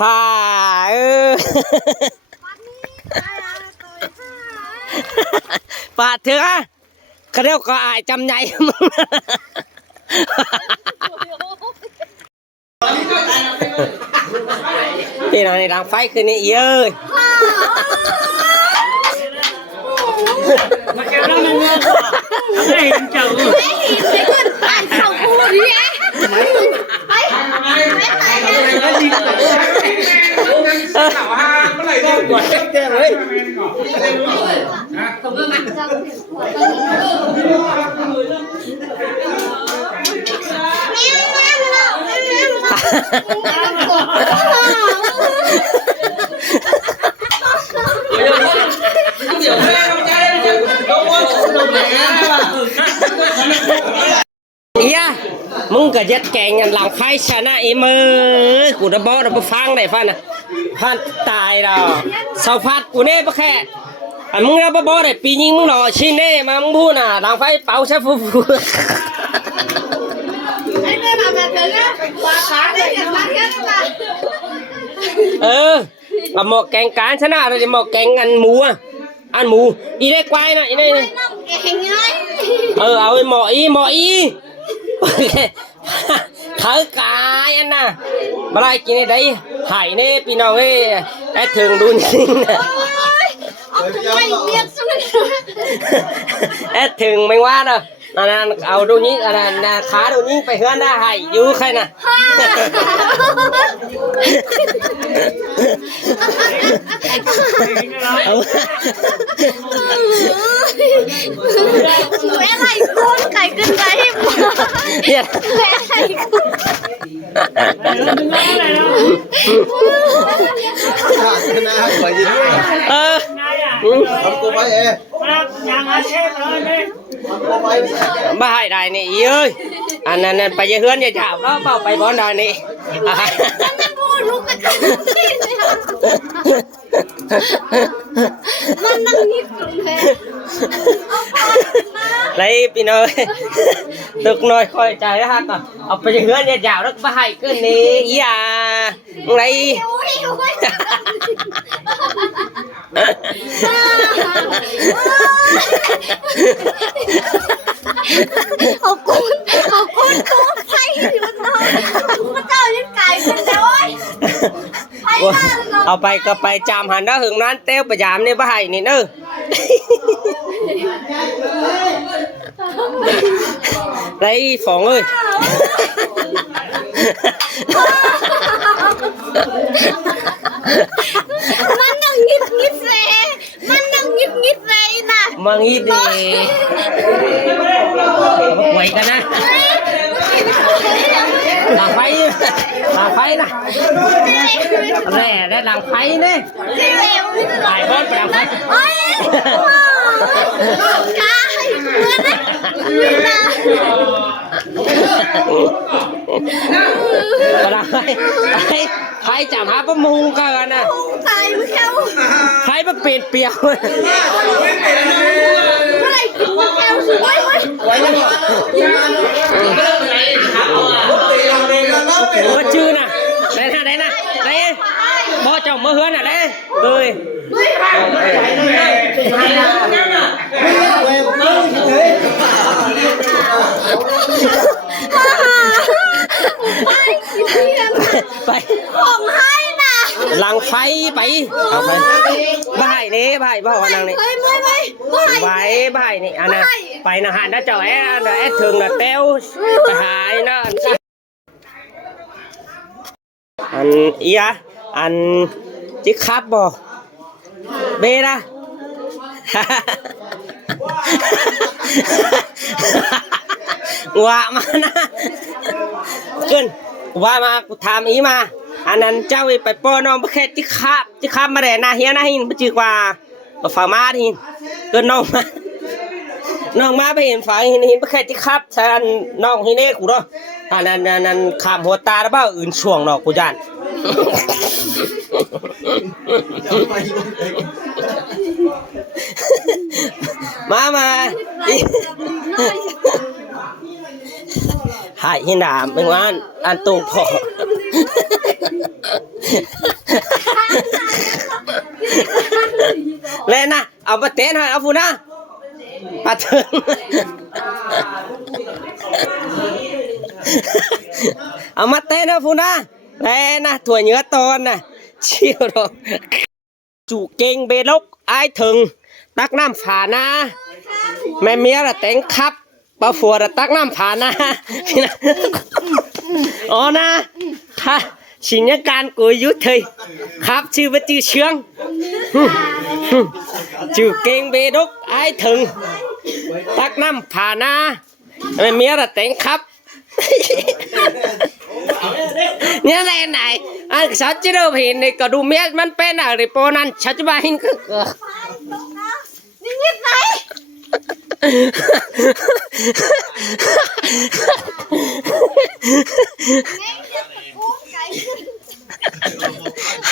ฮ่าปาดเถอะเขาเรียกก็อายจำใหญ่มึงนี่นะในทางไฟคืนนี้เยอะมาแก้วน้ำมันเงินไม่เห็นเจ้าอ่านข่าวพูดดิไปข่าวห้าเมื่อไหร่ก็กดแก้เลยเอียมึงก็ยัดแกงกันหลังไฟชนะไอ้มือกูจะบอกเราไปฟังได้ฟันนะพันตายเราเสาพัดกูเน่ปะแค่อันมึงเราบอกได้ปีนี้มึงหล่อชินเน่มามึงพูดน่ะหลังไฟเป่าใช่ฟูไอ้แม่มาแบบเธอเนี่ยว่าขาได้อย่างนั้นแค่นั้นละเอาหมอกแกงการชนะเราจะหมอกแกงอันหมูอันหมูอีได้ควายนะอีได้เอาไอ้หมออีเขากายอันน่ะมาไล่กินได้หายเน่พี่น้องเอ้ไอ้ถึงดูนิ่งนะไอ้ถึงไม่ว่าเนาะนั่นเอาดูนี้อันนั้นขาดูนี้ไปเฮือนได้หายอยู่ใครน่ะแม่ไก่คุณไก่ขึ้นไปเนี่ยแม่ไก่คุณบ้าให้ได้นี่เอ้ยอันนั้นไปเฮือนอย่าจับแล้วเปล่าไปบ้านได้นี่มันนั่งนิ่งเลยlấy pin ơi được nói khỏi trời đó ha học bây giờ hứa nhà giàu rất hay cứ nè ý à lấy học con con thấy thìมันน้อยมันเจ้ายังไก่กันเลยเอาไปก็ไปจามหันđó hưởngนั้นเต้วประจามนี่บ่ให้นี่เด้อđây Phỏng ơiมันนั่งงิดงิดเลยมันนั่งงิดงิดเลยนะ mà nghi thì quậy cả na làm phay nè nè đây làm phay đấy ai bớt phải làm phay phay chạm há bấm hung cơ nè phay bấm ปิดเปียวcó chưa nè đây nè đây bo chồng mơ hứa nè đây ơiไปลังไฟไปเอาไปบ่ายนี่บ่ายบ่าวนังนี่บ่ายนี่อันน่ะไปนะหันนะเจ้าแอ้ถึงน่ะเต้วไปหายนะอันอีอะอันจิครับบ่เบนะว่ามานะขึ้นว่ามากูถามอีมาอันนั้นเจ้าไปป้อนน้องประเทศจิครับมาแด่นาเฮียนาหินไปจือกว่าฝามาหินเกินน้องมาไปเห็นฝาหินประเทศจิครับฉันน้องหินเอกกูด้วยอันนั้นขามหัวตาแล้วบ้าอื่นช่วงนอกกูยันมา หายหินดาไม่ว่าอันตรงพอเลยนะเอาไปเต้นให้เอาฟูนะปะเถิงเอามาเต้นให้ฟูนะเลยนะถั่วเนื้อตอนนะเชี่ยวดอกจูเก่งเบลกไอ้ถึงตักน้ำฝานะแม่เมียละแต่งครับปลาฝัวละตักน้ำฝานะพี่นะอ๋อนะค่ะชินยการกุยยุทธเถยครับชื่อว่าจื่อเชืองจูเก่งเบลกไอ้ถึงตักน้ำฝานะแม่เมียละแต่งครับเนี่ยแหละไหนอันฉันจะดูเห็นในกระดูเมียมันเป็นอะไรปอนั้นฉันจะมาเห็นก็นี่เงียบไหน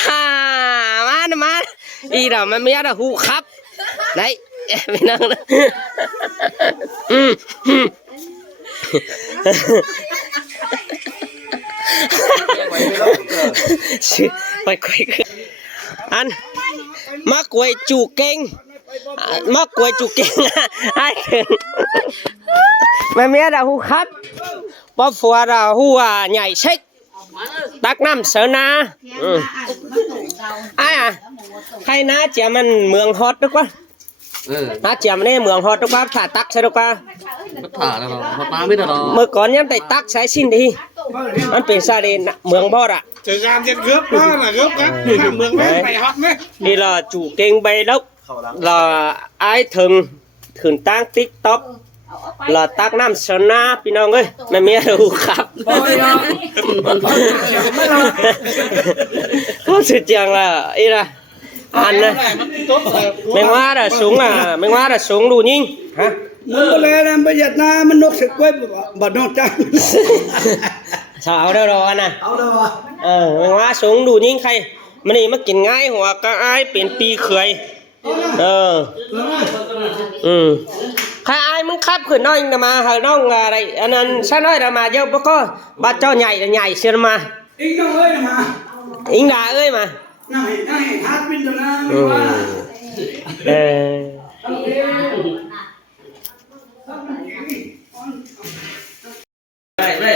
ฮ่ามาอีเรามันไม่ได้หูครับไหนไปนั่งนะไปคุยกันอันมากวยจูเก่งมากวยจูเก่งไอ้เก่งไม่มีอะไรหูครับพอฟัวเราหัวใหญ่เช็คตักน้ำเสนาไอ้ใครนะเจ้ามันเมืองฮอตด้วยวะนะเจ้ามันนี่เมืองฮอตด้วยวะถ่าตักใช่ด้วยวะถ่าแล้วเราตาไม่ได้หรอเมื่อก่อนยังแต่ตักใช้สิ้นดีมันเป็นซาเดนเมืองบอดอ่ะจะการจะเกือบแล้วนะเกือบครับเมืองแม่ไปฮอตไหมนี่là chủ kênh bay đốc là ai thường thường tăng tiktok là tác nam sơn na pin ông ơi mày mía đủ khắp có sự chẳng là ý là ăn này mày ngoa là xuống đủ nhinh hả nó lên bây giờ na mình nốt sực quay bật nốt trắng sao đâu rồi anh àเอาเด้อ mày ngoa xuống đủ nhinh khayมันนี่มากินง่ายหัวก็อายเป็นปีเคยใครอายมึงขับขึ้นน้อยนะมาหาน้องอะไรอันนั้นซะน้อยนะมาเยอะบ่ก็บ้านเจ้าใหญ่ใหญ่เสียมา อีกน้องเอ้ยมา อิงดาเอ้ยมา นั่งฮัดบินตัวนะว่า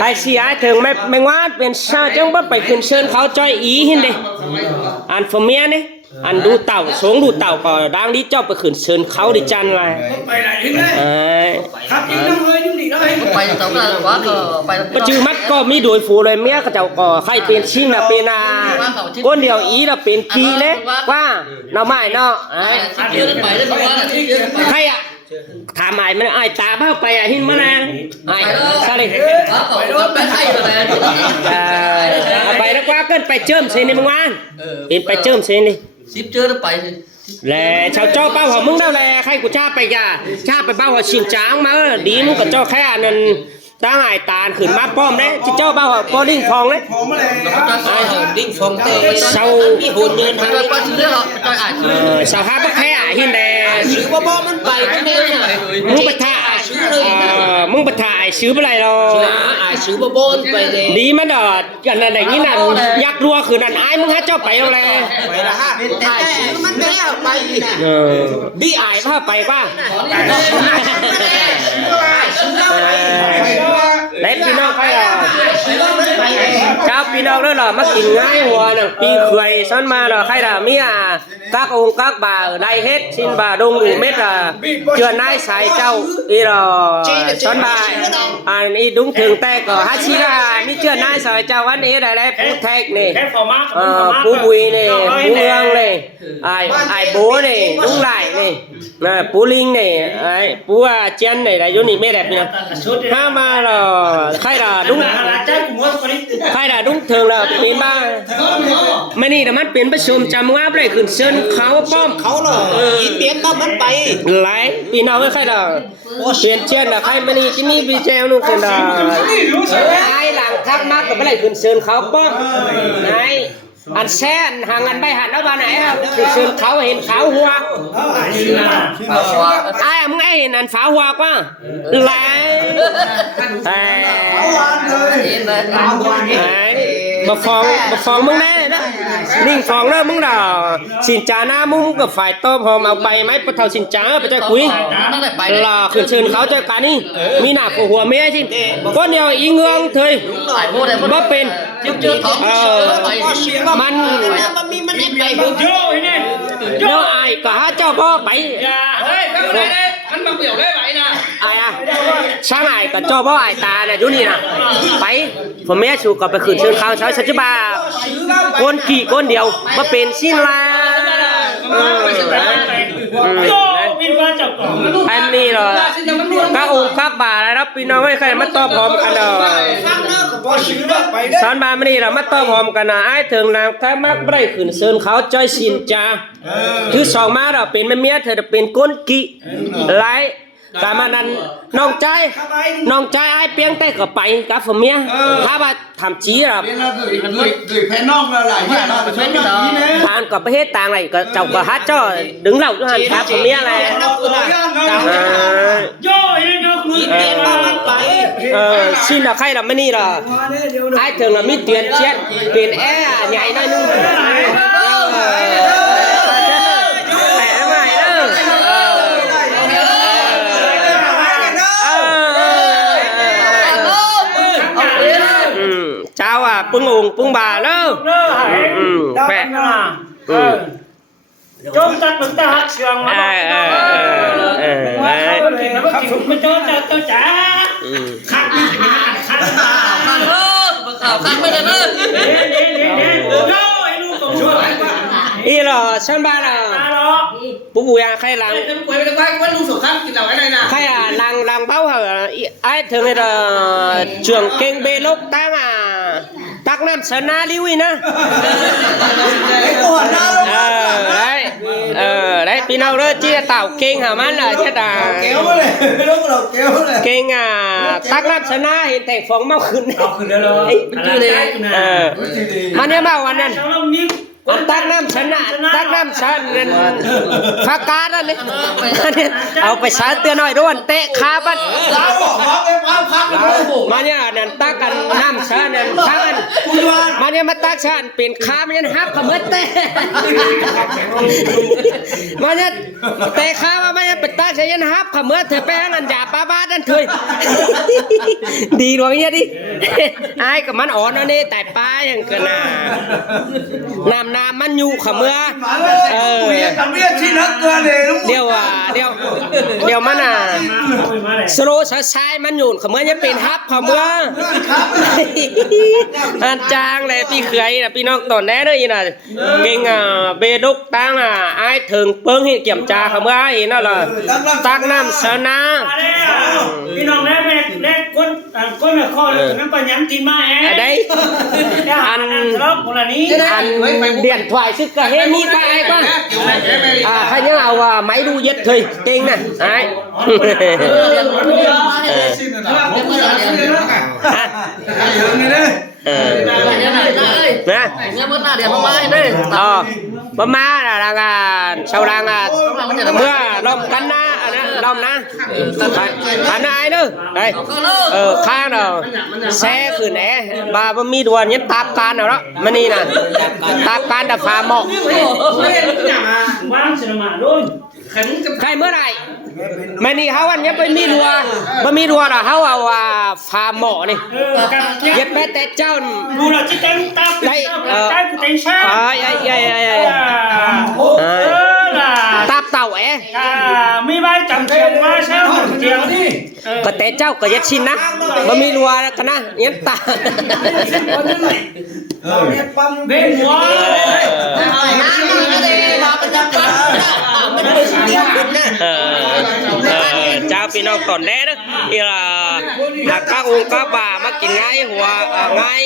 ไอ้สิไอ้ถึงไม่ว่าเป็นชาจังบ่ไปขึ้นเชิญเขาจ้อยอีหินเด้อันฟอเมียนี่อันดูเต่าสงดูเต่าก็ดังนี้เจ้าไปขึ้นเชิญเขาดิจันไรไปไหนถึงเลยครับอีกน้องเอ้ยยุ่งดีเลยไปเจ้าก็ว่าก็ไปปัจจุบันก็มีโดยฟูเลยเมียก็เจ้าก็ใครเป็นชิงน่ะเป็นคนเดียวอีน่ะเป็นปีเล็กว่าเนาะไม่เนาะใครอ่ะถามไอ้มันไอ้ตาบ้าไปอ่ะหินมานะไอ้ซาเลยไปแล้วกว่าเกินไปเจิมเซนในมึงวานเป็นไปเจิมเซนนี่ซิปเจอแล้วไปแหล่ชาวเจ้าเป้าหัวมึงได้แหล่ใครกูชาไปกะชาไปเป้าหัวชินจ้างมาดีมึงกับเจ้าแค่นั้นตั้งไอ้ตาขึ้นมาป้อมเด้ที่เจ้าเป้าหัวปอดิ้งฟองเด้ไอ้ดิ้งฟองเตะชาวพี่หุ่นยืนทางนี้ชาวฮาบแค่หินแดงชื่อบ่มันไปที่นี่มึงไปถ่ายมึงไปถ่ายซื้ออะไรเราชื่อบ่ไปเลยดีมันดอดกันอะไรนี้นั่นยักษ์รัวคือนั่นไอ้มึงฮะเจ้าไปแล้วแหละไปละฮะถ่ายชื่อมันแน่ไปดีไอ้พ่อไปป่ะเล็บพี่น้องใครอ่ะเจ้าพี่น้องด้วยเหรอมากินง่ายหัวน่ะปีเคยซ้อนมาเหรอใครล่ะมีอ่ะcác ông các bà ở đây hết xin bà đông đủ mét là chưa nay xài châu đi rồi xón bà đi đúng thường tay của hát chi là mi chưa nay xài châu anh ấy đây đây phú thạch này phú bùi này phú hương này ai bố này đúng lại này phú linh này phú chen này là vô này mê đẹp nhỉ ha mà là khai là đúng thường là biến ba mấy này là mắt biến bất xôm chăm ngáp này khẩn sơnเขาป้อมเขาเหรอยินเปลี่ยนป้อมมันไปไหลพี่น้องใครล่ะเปลี่ยนเช่นน่ะใครมันนี่ที่นี่พี่แจวนู่นกันล่ะไอ้หลังทักมากกับอะไรขึ้นเชิญเขาป้อมไอ้ อันแซ่นหางันไปหันแล้วบ้านไหนครับคือเชิญเขาเห็นขาวหัวไอ้มึงไอ้เห็นอันฝาหัวกว่าไหลแต่มาฟ้องมึงแน่นะนิ่งฟ้องเริ่มมึงด่าสินจาหน้ามึงกับฝ่ายต้มหอมเอาไปไหมปะเท่าสินจาไปใจคุยหล่อขึ้นเชิญเขาเจอกันนี่มีหน้าหัวเมียจริงก้อนเดียวอีเงืองเถยบ่เป็นมันแล้วไอ้ก็หาเจ้าพ่อไปเฮ้ยไปไหนเนี่ยมันมาเปี่ยวได้ไหมนะไอ้อะช่างไอ้กับเจ้าพ่อไอ้ตาเนี่ยอยู่นี่นะไปผมไม่ชูกับไปขืนเชิญเขาใช้ชัชบาคนกี่คนเดียวมาเป็นสิ้นลาอันนี้เหรอก็องค์พระบาทแล้วพี่น้องไม่ใครมาต้อพร้อมกันเลยสอนบาไม่นี่เรามาต้อพร้อมกันนะไอ้ถึงนางถ้ามักไม่ขืนเชิญเขาจ้อยสินจ้าคือสองมาเราเป็นแม่เมียเธอจะเป็นก้นกิไล่กามานั้นน้องใจไอ้เปียงแต่ก็ไปกับผมเมียถ้าว่าทำชี้เราแพ้น้องละหลายอย่างเราเป็นน้องนี่นะ ทานกับประเทศต่างอะไรก็เจ้าก็ฮัดจ้อดึงเหล่าด้วยหันครับผมเมียอะไรโย่ไอ้เนาะมีเตียนมันไปชินเราใครเราไม่นี่หรอไอ้ถึงเรามีเตียนเชียนเปลี่ยนแอร์ใหญ่หน่อยนึงเจ้าอ่ะปึ้งองปึ้งบาแล้วแปะโจมตัดตึกตาหักเชืองมาไม่โจมตัดตัวจ๋าขัดไม่ได้เลยโย่ไอ้ลูกของช่วยอีหรอฉันบ้าหรอปุ๊บบุยาใครลังใครอ่ะลังเบ้าเหรอไอ้ถึงไอ้เtrườngเก่งเบลกตั้งอ่ะตักน้ำชนะลิวินะđấyพี่น้องเด้อจี้เต่าเก่งหามันอ่ะchết àเก่งอ่ะตักน้ำชนะเห็นแต่งฟองเมาขึ้นมันเนี่ยมาวันนั้นตักน้ำชนะนั่นพากาดนั่นเลยเอาไปสารเตือนหน่อยด้วยเตะขาบัดมาเนี่ยนั่นตักกันน้ำชานั่นทักกันมาเนี่ยมาตักชาเป็นขามันยันฮับขมือเตะมาเนี่ยเตะขาว่ามันยันเป็นตักชายันฮับขมือเธอไปนั่นอย่าป้าบ้านนั่นเถยดีหรอเนี่ยดิไอ้กับมันอ่อนนี่แต่ป้ายังเกินน้ำมันอยู่ขมือเดี๋ยวมันอ่ะสโลชชายมันอยู่ขมือจะเป็นฮับขมืออันจางเลยพี่เขยนะพี่น้องตอนแน่เลยนะเก่งเบดุกตั้งไอ้ถึงเปิ้งให้เกี่ยมจ่าขมือไอ้นั่นแหละตักน้ำชนะพี่น้องแรกคนข้อน้ำปัญญากินมาได้อันเดียนถวายซึกกะเฮมีกะไอ้ป่ะใครยังเอาไม้ดูเย็ดเถยเก่งนะไอ้นะประมาณอะไรชาวรังเมื่อลมกันนะลมนะขันไอ้เนอะข้างเราแซ่ขึ้นแหนบาบมีดวนยันตาบการเอาละมันนี่นะตาบการดับฟ้าหมอกใครเมื่อไรมันนี่เขาวันนี้ไปมีดัวบะมีดัวเราเขาเอาฟ้าหมอกนี่เย็บแม่แต่เจ้าดูเราจะเต้นตาได้กูเต้นช้าตาบเต่ามีใบจำเชียงมาเช้าเชียงนี่ก็แต่เจ้าก็ยัดชินนะบะมีดัวกันนะยันตาเบ้หัวเจ้าพี่น้องตอนแรกนะอีล่ะหากข้าองค์ข้าบ่ามากินง่ายหัวง่าย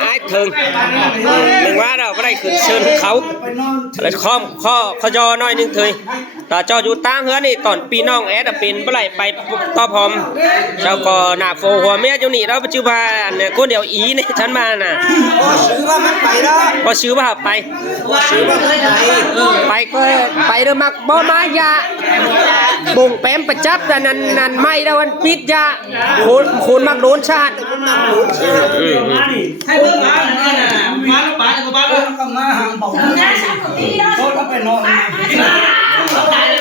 ไอ้ เทิงหนึ่งว่าเราไม่ได้ขึ้นเชิญเขาแล้วข้อยอน้อยนึงเถยตาจออยู่ตั้งเฮือนี่ตอนปีน้องแอดเป็นเมื่อไหร่ไปต่อพร้อมเจ้าก็หน้าโฟหัวเมียอยู่นี่เราปัจจุบันเนี่ยคนเดียวอีเนี่ยฉันมาน่ะ ซื้อว่ามันไปแล้ว พอซื้อว่าไป ซื้อว่ามันไป ไปก็ไปเด้อมักบ่มายาบ่งแปมประจับแต่นั่นไม่แล้วมันปิดยาคนมักโดนชาติ มาดิ ให้เบิ่งมาน่ะมาแล้วป๋าจะมาบ้านก็มาหางเบาโคตรไปนอน เขาตายเลย